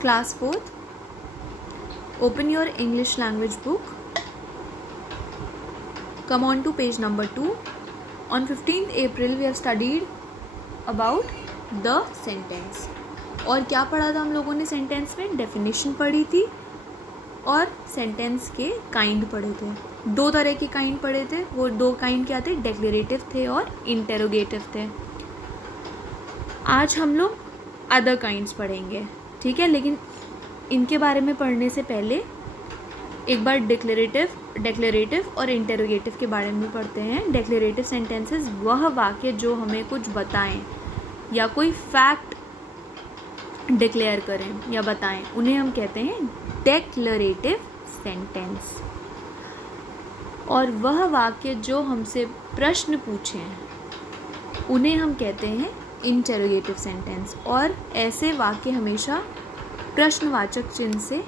Class 4th, open your English language book. Come on to page number 2. On 15th April we have studied about the sentence. और क्या पढ़ा था हम लोगों ने सेंटेंस में? डेफिनेशन पढ़ी थी और सेंटेंस के काइंड पढ़े थे. 2 तरह के काइंड पढ़े थे. वो 2 काइंड क्या थे? डिक्लेरेटिव थे और इंटेरोगेटिव थे. आज हम लोग अदर काइंड्स पढ़ेंगे, ठीक है. लेकिन इनके बारे में पढ़ने से पहले एक बार डिक्लेरेटिव और इंटेरोगेटिव के बारे में पढ़ते हैं. डिक्लेरेटिव सेंटेंसेस वह वाक्य जो हमें कुछ बताएं या कोई फैक्ट डिक्लेयर करें या बताएं, उन्हें हम कहते हैं डिक्लेरेटिव सेंटेंस. और वह वाक्य जो हमसे प्रश्न पूछें उन्हें हम कहते हैं इंटेरोगेटिव सेंटेंस. और ऐसे वाक्य हमेशा प्रश्नवाचक चिन्ह से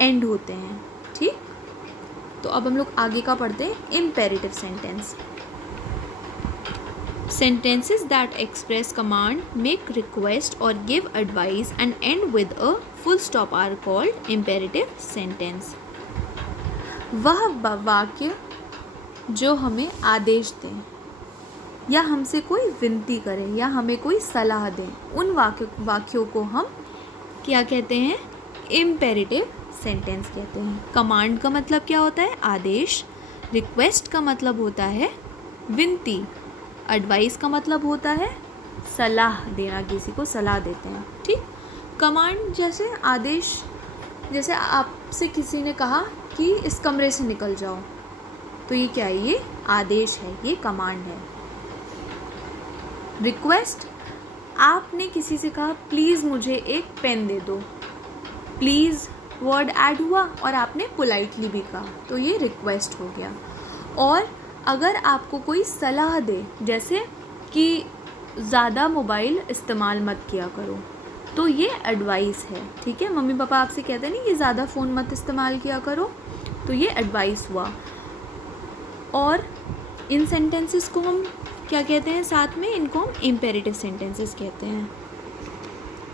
एंड होते हैं, ठीक. तो अब हम लोग आगे का पढ़ते हैं. Imperative sentence. Sentences that express command, make request or give advice and end with a full stop are called imperative sentence. वह वाक्य जो हमें आदेश दें या हमसे कोई विनती करे या हमें कोई सलाह दें, उन वाक्यों को हम क्या कहते हैं? इम्पेरेटिव सेंटेंस कहते हैं. कमांड का मतलब क्या होता है? आदेश. रिक्वेस्ट का मतलब होता है विनती. एडवाइस का मतलब होता है सलाह देना, किसी को सलाह देते हैं, ठीक. कमांड जैसे आदेश, जैसे आपसे किसी ने कहा कि इस कमरे से निकल जाओ, तो ये क्या है? ये आदेश है, ये कमांड है. रिक्वेस्ट, आपने किसी से कहा प्लीज़ मुझे एक पेन दे दो. प्लीज़ वर्ड ऐड हुआ और आपने पोलाइटली भी कहा, तो ये रिक्वेस्ट हो गया. और अगर आपको कोई सलाह दे, जैसे कि ज़्यादा मोबाइल इस्तेमाल मत किया करो, तो ये एडवाइस है, ठीक है. मम्मी पापा आपसे कहते हैं नहीं कि ज़्यादा फ़ोन मत इस्तेमाल किया करो, तो ये एडवाइस हुआ. और इन सेंटेंसेस को हम क्या कहते हैं साथ में? इनको हम इम्पेरेटिव सेंटेंसेस कहते हैं.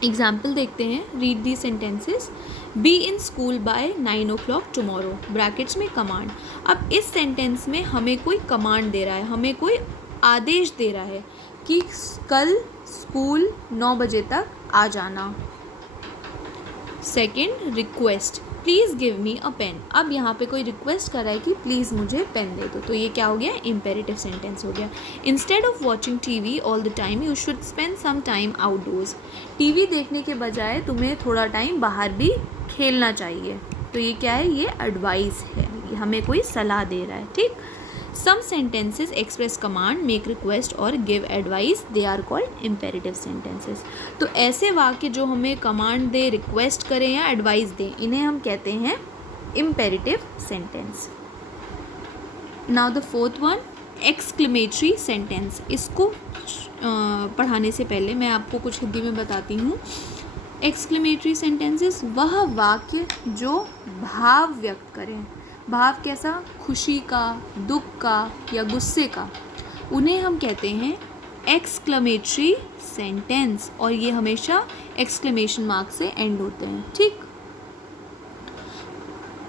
एग्जाम्पल देखते हैं. Read the sentences. Be in school by 9 o'clock tomorrow, brackets में कमांड. अब इस सेंटेंस में हमें कोई कमांड दे रहा है, हमें कोई आदेश दे रहा है कि कल स्कूल 9 बजे तक आ जाना. Second, request. Please give me a pen. अब यहाँ पे कोई रिक्वेस्ट कर रहा है कि प्लीज़ मुझे पेन दे दो, तो ये क्या हो गया? इम्पेरेटिव सेंटेंस हो गया. Instead of watching TV all the time you should spend some time outdoors. TV देखने के बजाय तुम्हें थोड़ा टाइम बाहर भी खेलना चाहिए. तो ये क्या है? ये एडवाइस है, ये हमें कोई सलाह दे रहा है, ठीक. Some sentences express command, make request और give advice, they are called imperative sentences. तो ऐसे वाक्य जो हमें कमांड दे, रिक्वेस्ट करें या एडवाइस दें, इन्हें हम कहते हैं imperative sentence. Now the fourth one, exclamatory sentence. इसको पढ़ाने से पहले मैं आपको कुछ हिंदी में बताती हूँ. एक्सक्लेमेटरी सेंटेंसेस वह वाक्य जो भाव व्यक्त करें. भाव कैसा? खुशी का, दुख का या गुस्से का. उन्हें हम कहते हैं एक्सक्लेमेटरी सेंटेंस. और ये हमेशा एक्सक्लेमेशन मार्क से एंड होते हैं, ठीक.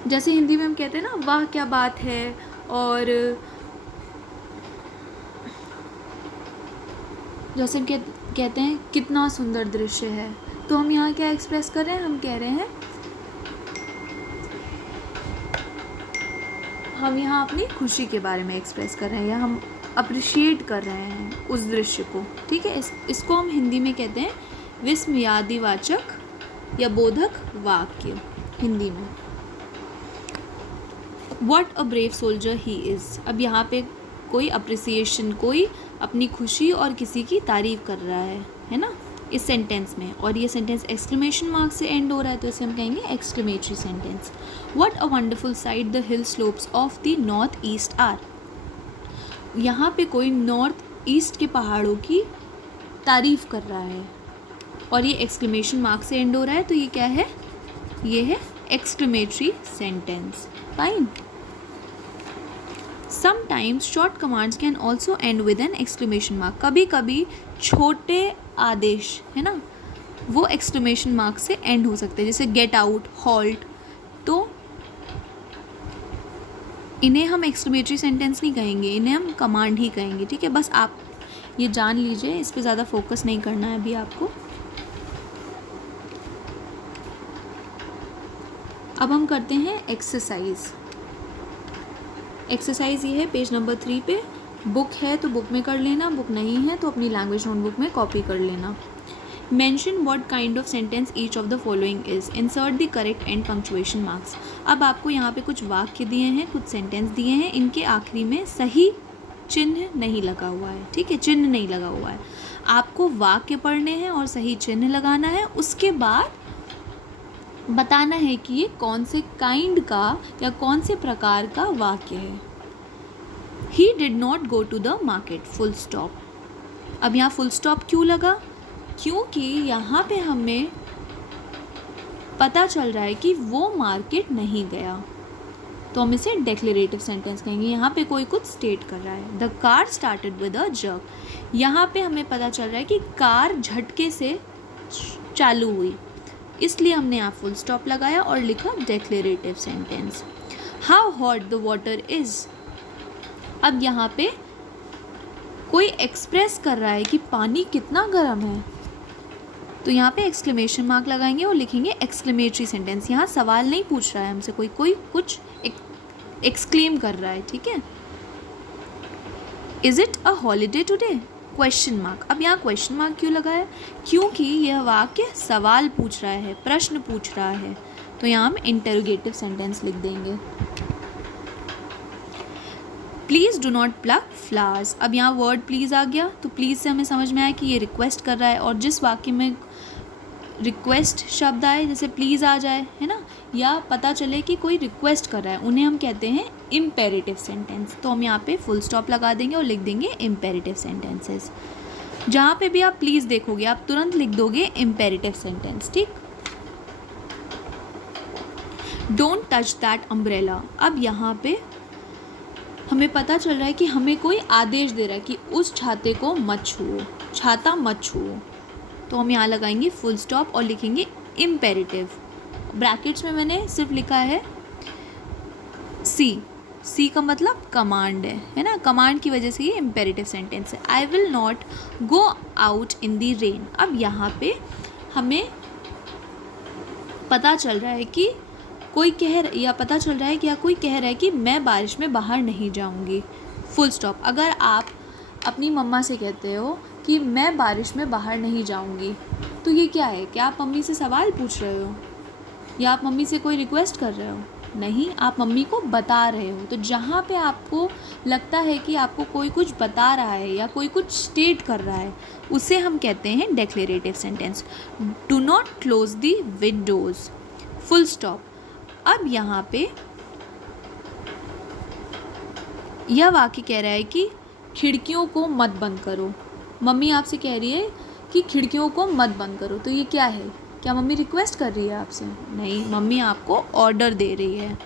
जैसे हिंदी में हम कहते हैं ना, वाह क्या बात है, और जैसे हम कहते हैं कितना सुंदर दृश्य है. तो हम यहाँ क्या एक्सप्रेस कर रहे हैं? हम कह रहे हैं, हम यहाँ अपनी खुशी के बारे में एक्सप्रेस कर रहे हैं या हम अप्रिशिएट कर रहे हैं उस दृश्य को, ठीक है. इसको हम हिंदी में कहते हैं विस्मयादिवाचक या बोधक वाक्य हिंदी में. What a brave soldier he is. अब यहाँ पे कोई अप्रिसिएशन, कोई अपनी खुशी और किसी की तारीफ कर रहा है ना, इस सेंटेंस में. और ये सेंटेंस एक्सक्लेमेशन मार्क से एंड हो रहा है, तो इसे हम कहेंगे exclamatory sentence. What a wonderful sight the hill slopes of the north east are. यहाँ पे कोई नॉर्थ ईस्ट के पहाड़ों की तारीफ कर रहा है और ये एक्सक्लेमेशन मार्क से एंड हो रहा है, तो ये क्या है? ये है exclamatory sentence. Fine. Sometimes short commands can also end with an exclamation mark. कभी कभी छोटे आदेश है ना, वो एक्सक्लेमेशन मार्क से एंड हो सकते हैं, जैसे गेट आउट, हॉल्ट। तो इन्हें हम एक्सक्लेमेटरी सेंटेंस नहीं कहेंगे, इन्हें हम कमांड ही कहेंगे, ठीक है। बस आप ये जान लीजिए, इस पर ज़्यादा फोकस नहीं करना है अभी आपको। अब हम करते हैं एक्सरसाइज। एक्सरसाइज ये है पेज नंबर 3 पे। बुक है तो बुक में कर लेना, बुक नहीं है तो अपनी लैंग्वेज नोटबुक में कॉपी कर लेना। Mention what kind of sentence each of the following is, insert the correct and punctuation marks. अब आपको यहाँ पे कुछ वाक्य दिए हैं, कुछ सेंटेंस दिए हैं, इनके आखिरी में सही चिन्ह नहीं लगा हुआ है, ठीक है, चिन्ह नहीं लगा हुआ है। आपको वाक्य पढ़ने हैं और सही चिन्ह लगाना है। उसके बाद बताना है कि ये कौन से काइंड का या कौन से प्रकार का वाक्य है। He did not go to the market, full stop. अब यहाँ फुल स्टॉप क्यों लगा? क्योंकि यहाँ पे हमें पता चल रहा है कि वो मार्केट नहीं गया, तो हम इसे डेक्लेरेटिव सेंटेंस कहेंगे। यहाँ पे कोई कुछ स्टेट कर रहा है। The car started with a jerk, यहाँ पे हमें पता चल रहा है कि कार झटके से चालू हुई, इसलिए हमने यहाँ फुल स्टॉप लगाया और लिखा declarative sentence. How hot the water is, अब यहाँ पे कोई एक्सप्रेस कर रहा है कि पानी कितना गर्म है, तो यहाँ पे एक्सक्लेमेशन मार्क लगाएंगे और लिखेंगे एक्सक्लेमेटरी सेंटेंस। यहाँ सवाल नहीं पूछ रहा है हमसे, कोई कुछ एक्सक्लेम कर रहा है, ठीक है। Is it a holiday today, question mark. अब यहाँ क्वेश्चन मार्क क्यों लगाया? क्योंकि यह वाक्य सवाल पूछ रहा है, प्रश्न पूछ रहा है, तो यहाँ हम इंटरोगेटिव सेंटेंस लिख देंगे। Please do not plug flowers, अब यहाँ वर्ड प्लीज़ आ गया, तो प्लीज़ से हमें समझ में आया कि ये रिक्वेस्ट कर रहा है, और जिस वाक्य में रिक्वेस्ट शब्द आए, जैसे प्लीज़ आ जाए, है ना, या पता चले कि कोई रिक्वेस्ट कर रहा है, उन्हें हम कहते हैं इम्पेरेटिव सेंटेंस। तो हम यहाँ पे फुल स्टॉप लगा देंगे और लिख देंगे इम्पेरेटिव सेंटेंसेस। जहाँ पे भी आप प्लीज़ देखोगे आप तुरंत लिख दोगे इम्पेरेटिव सेंटेंस, ठीक। डोंट टच दैट अम्ब्रेला, अब यहाँ पे हमें पता चल रहा है कि हमें कोई आदेश दे रहा है कि उस छाते को मत छुओ, छाता मत छुओ, तो हम यहाँ लगाएंगे फुल स्टॉप और लिखेंगे इम्पेरेटिव। ब्रैकेट्स में मैंने सिर्फ लिखा है सी का मतलब कमांड है ना, कमांड की वजह से ये इम्पेरेटिव सेंटेंस है। I will not go out in the rain, अब यहाँ पे हमें पता चल रहा है कि कोई पता चल रहा है कि या कोई कह रहा है कि मैं बारिश में बाहर नहीं जाऊँगी, फुल स्टॉप। अगर आप अपनी मम्मा से कहते हो कि मैं बारिश में बाहर नहीं जाऊँगी, तो ये क्या है? क्या आप मम्मी से सवाल पूछ रहे हो या आप मम्मी से कोई रिक्वेस्ट कर रहे हो? नहीं, आप मम्मी को बता रहे हो। तो जहाँ पे आपको लगता है कि आपको कोई कुछ बता रहा है या कोई कुछ स्टेट कर रहा है, उसे हम कहते हैं declarative sentence. Do not close the windows, full stop. अब यहाँ पे यह वाक्य कह रहा है कि खिड़कियों को मत बंद करो। मम्मी आपसे कह रही है कि खिड़कियों को मत बंद करो, तो ये क्या है? क्या मम्मी रिक्वेस्ट कर रही है आपसे? नहीं, मम्मी आपको ऑर्डर दे रही है,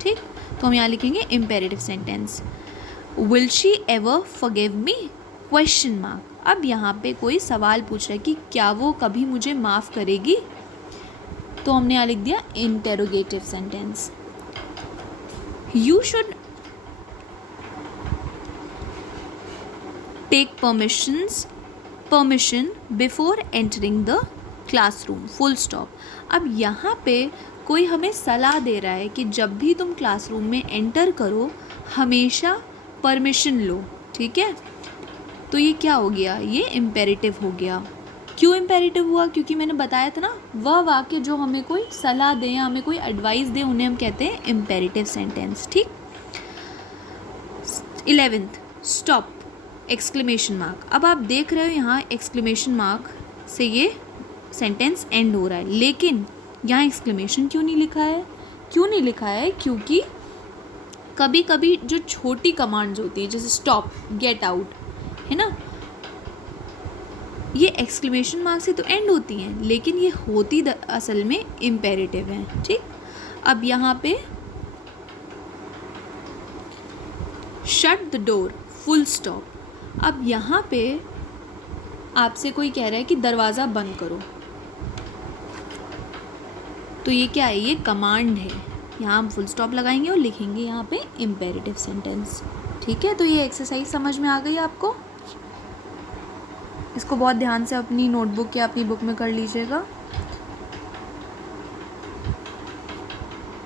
ठीक। तो हम यहाँ लिखेंगे imperative sentence. Will she ever forgive me, question mark. अब यहाँ पे कोई सवाल पूछ रहा है कि क्या वो कभी मुझे माफ़ करेगी, तो हमने यहाँ लिख दिया interrogative sentence. You should take permission before entering the classroom, full stop. अब यहाँ पे कोई हमें सलाह दे रहा है कि जब भी तुम क्लासरूम में एंटर करो हमेशा परमिशन लो, ठीक है। तो ये क्या हो गया? ये इम्पेरेटिव हो गया। क्यों इम्पेरेटिव हुआ? क्योंकि मैंने बताया था ना, वह वाक्य जो हमें कोई सलाह दे या हमें कोई एडवाइस दे, उन्हें हम कहते हैं इम्पेरेटिव सेंटेंस, ठीक। 11th, stop, exclamation mark. अब आप देख रहे हो यहाँ एक्सक्लेमेशन मार्क से ये सेंटेंस एंड हो रहा है, लेकिन यहाँ एक्सक्लेमेशन क्यों नहीं लिखा है? क्योंकि कभी कभी जो छोटी कमांड्स होती हैं, जैसे स्टॉप, गेट आउट, है ना, ये एक्सक्लेमेशन मार्क से तो एंड होती हैं, लेकिन ये होती असल में इम्पेरेटिव हैं, ठीक। अब यहाँ पे shut the door, full stop. अब यहाँ पे आपसे कोई कह रहा है कि दरवाज़ा बंद करो, तो ये क्या है, ये कमांड है। यहाँ हम फुल स्टॉप लगाएंगे और लिखेंगे यहाँ पे इम्पेरेटिव सेंटेंस। ठीक है, तो ये एक्सरसाइज समझ में आ गई आपको। इसको बहुत ध्यान से अपनी नोटबुक या अपनी बुक में कर लीजिएगा।